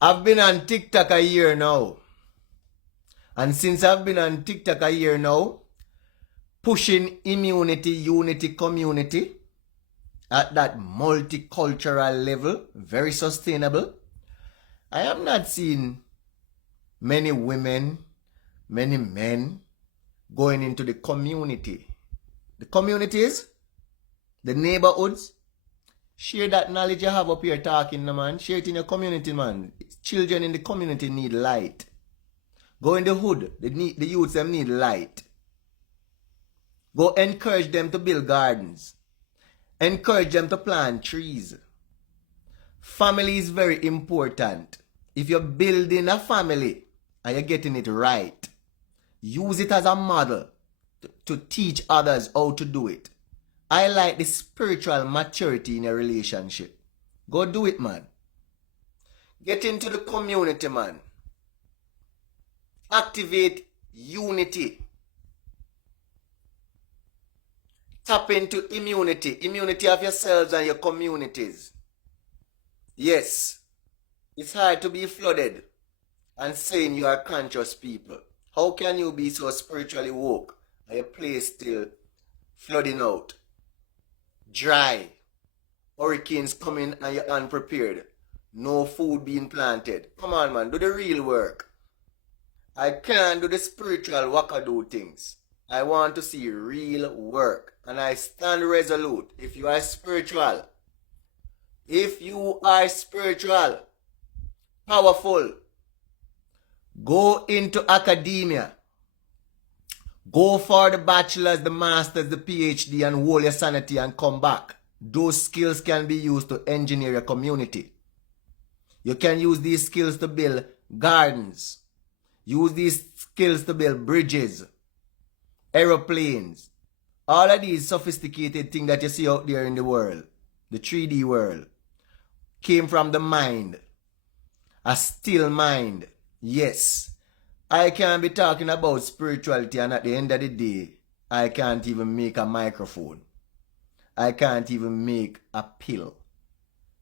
I've been on TikTok a year now. And since I've been on TikTok a year now, pushing immunity, unity, community at that multicultural level, very sustainable, I am not seeing many women, many men going into the community. The communities, the neighborhoods, share that knowledge you have up here talking, man. Share it in your community, man. Children in the community need light. Go in the hood. The youths them need light. Go encourage them to build gardens. Encourage them to plant trees. Family is very important. If you're building a family and you're getting it right, use it as a model to teach others how to do it. I like the spiritual maturity in a relationship. Go do it, man. Get into the community, man. Activate unity. Tap into immunity of yourselves and your communities. Yes, it's hard to be flooded and saying you are conscious people. How can you be so spiritually woke and your place still flooding out? Dry. Hurricanes coming and you're unprepared. No food being planted. Come on, man, do the real work. I can't do the spiritual wackadoo things. I want to see real work. And I stand resolute. If you are spiritual, powerful, go into academia. Go for the bachelor's, the master's, the PhD, and hold your sanity and come back. Those skills can be used to engineer your community. You can use these skills to build gardens. Use these skills to build bridges, aeroplanes. All of these sophisticated things that you see out there in the world, the 3D world, came from the mind. A still mind. Yes. I can be talking about spirituality and at the end of the day, I can't even make a microphone. I can't even make a pill.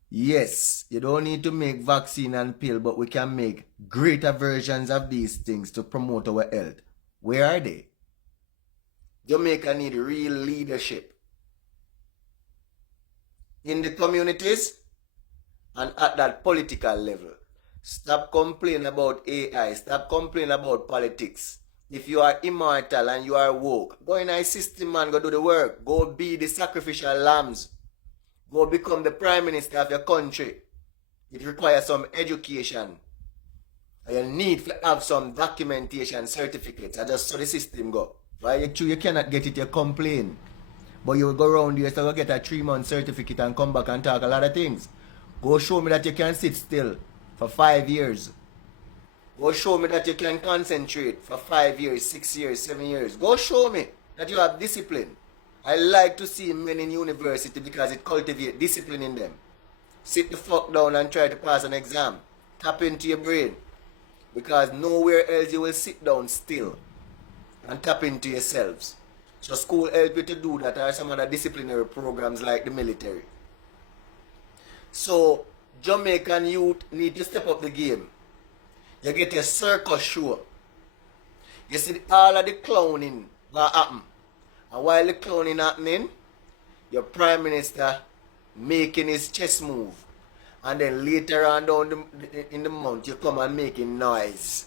Yes, you don't need to make vaccine and pill, but we can make greater versions of these things to promote our health. Where are they? Jamaica need real leadership in the communities and at that political level. Stop complaining about AI. Stop complaining about politics. If you are immortal and you are woke, go in a system and go do the work. Go be the sacrificial lambs. Go become the prime minister of your country. It requires some education. And you need to have some documentation certificates. I just saw the system go. Why you cannot get it, you complain. But you will go around here, so go get a 3-month certificate and come back and talk a lot of things. Go show me that you can sit still for 5 years. Go show me that you can concentrate for 5 years, 6 years, 7 years. Go show me that you have discipline. I like to see men in university because it cultivates discipline in them. Sit the fuck down and try to pass an exam. Tap into your brain. Because nowhere else you will sit down still and tap into yourselves. So school help you to do that, or some other disciplinary programs like the military. So Jamaican youth need to step up the game. You get your circus show. You see all of the clowning that happen. And while the clowning happening, your prime minister making his chess move. And then later on down in the month, you come and making noise.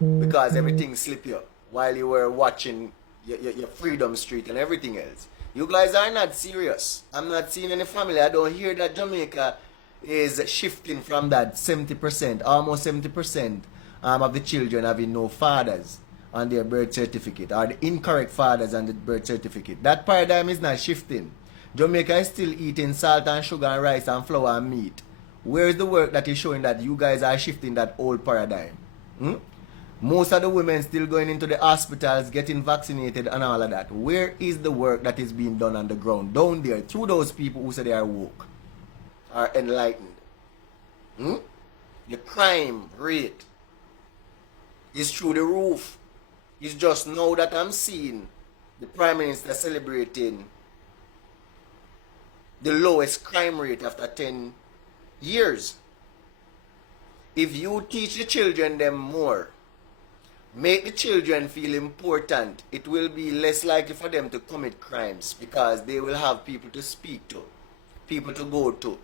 Because everything slip you while you were watching your Freedom Street and everything else. You guys are not serious. I'm not seeing any family. I don't hear that Jamaica is shifting from that 70%, almost 70% of the children having no fathers on their birth certificate, or the incorrect fathers on the birth certificate. That paradigm is not shifting. Jamaica is still eating salt and sugar and rice and flour and meat. Where is the work that is showing that you guys are shifting that old paradigm? Most of the women still going into the hospitals, getting vaccinated and all of that. Where is the work that is being done on the ground, down there, through those people who say they are woke, are enlightened? The crime rate is through the roof. It's just now that I'm seeing the Prime Minister celebrating the lowest crime rate after 10 years. If you teach the children them more, make the children feel important, it will be less likely for them to commit crimes because they will have people to speak to, people to go to.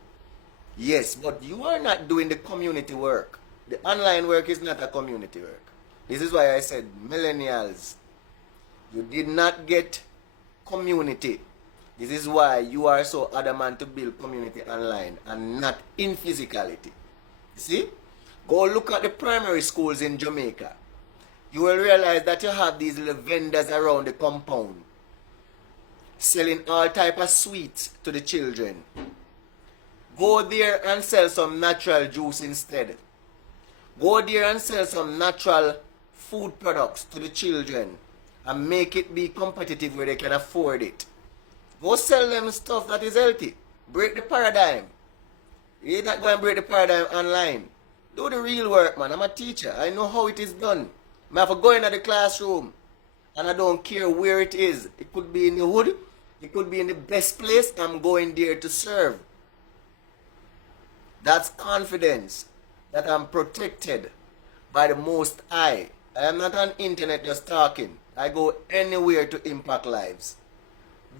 Yes, but you are not doing the community work. The online work is not a community work. This is why I said, millennials, you did not get community. This is why you are so adamant to build community online and not in physicality. You see? Go look at the primary schools in Jamaica. You will realize that you have these little vendors around the compound selling all type of sweets to the children. Go there and sell some natural juice instead. Go there and sell some natural food products to the children and make it be competitive where they can afford it. Go sell them stuff that is healthy. Break the paradigm. You're not going to break the paradigm online. Do the real work, man. I'm a teacher. I know how it is done. I have to go into the classroom and I don't care where it is. It could be in the hood. It could be in the best place. I'm going there to serve. That's confidence that I'm protected by the Most High. I am not on internet just talking. I go anywhere to impact lives.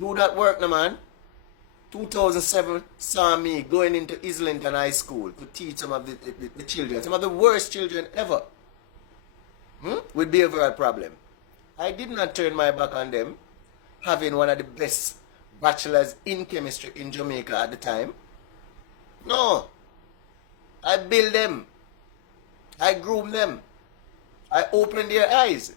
Do that work, no man. 2007 saw me going into Islington High School to teach some of the children, some of the worst children ever, with behavioral problem. I did not turn my back on them, having one of the best bachelors in chemistry in Jamaica at the time. No. I build them. I groom them. I open their eyes.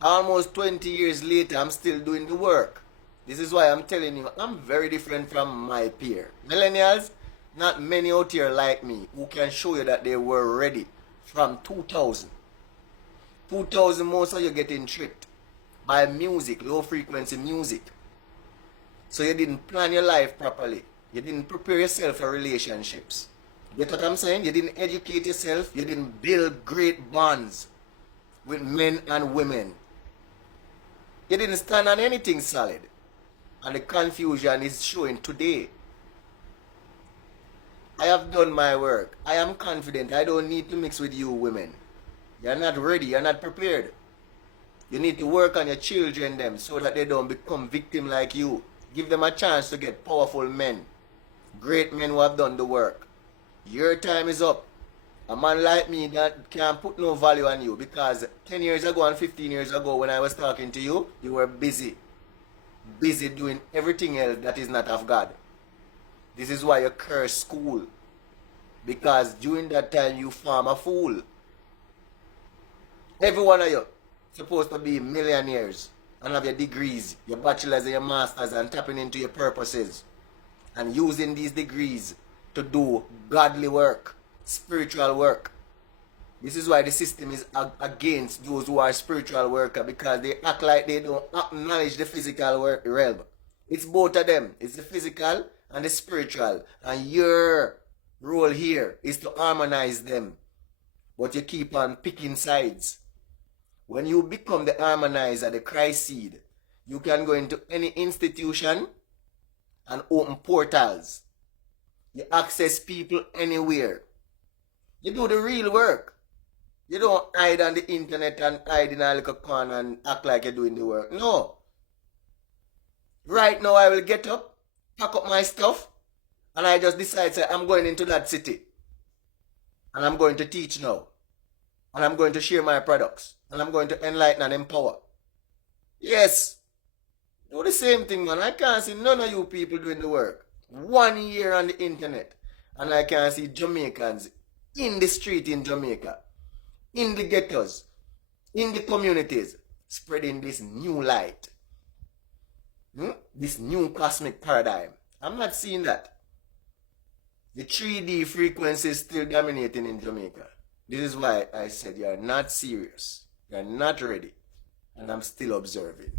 Almost 20 years later, I'm still doing the work. This is why I'm telling you, I'm very different from my peer. Millennials, not many out here like me who can show you that they were ready from 2000. 2000, most of you getting tricked by music, low frequency music. So you didn't plan your life properly. You didn't prepare yourself for relationships. Get what I'm saying? You didn't educate yourself. You didn't build great bonds with men and women. You didn't stand on anything solid. And the confusion is showing today. I have done my work. I am confident. I don't need to mix with you women. You're not ready. You're not prepared. You need to work on your children them so that they don't become victim like you. Give them a chance to get powerful men. Great men who have done the work. Your time is up. A man like me that can't put no value on you because 10 years ago and 15 years ago when I was talking to you, you were busy. Busy doing everything else that is not of God. This is why you curse school. Because during that time you form a fool. Every one of you supposed to be millionaires and have your degrees, your bachelors and your masters, and tapping into your purposes and using these degrees to do godly work, spiritual work. This is why the system is against those who are spiritual workers, because they act like they don't acknowledge the physical realm. It's both of them. It's the physical and the spiritual. And your role here is to harmonize them. But you keep on picking sides. When you become the harmonizer, the Christ seed, you can go into any institution and open portals. You access people anywhere. You do the real work. You don't hide on the internet and hide in a little corner and act like you're doing the work. No. Right now I will get up, pack up my stuff, and I just decide say, I'm going into that city. And I'm going to teach now. And I'm going to share my products. And I'm going to enlighten and empower. Yes. Do the same thing, man. I can't see none of you people doing the work. 1 year on the internet. And I can see Jamaicans in the street in Jamaica, in the ghettos, in the communities, spreading this new light. This new cosmic paradigm. I'm not seeing that. The 3D frequency is still dominating in Jamaica. This is why I said you're not serious. You're not ready. And I'm still observing.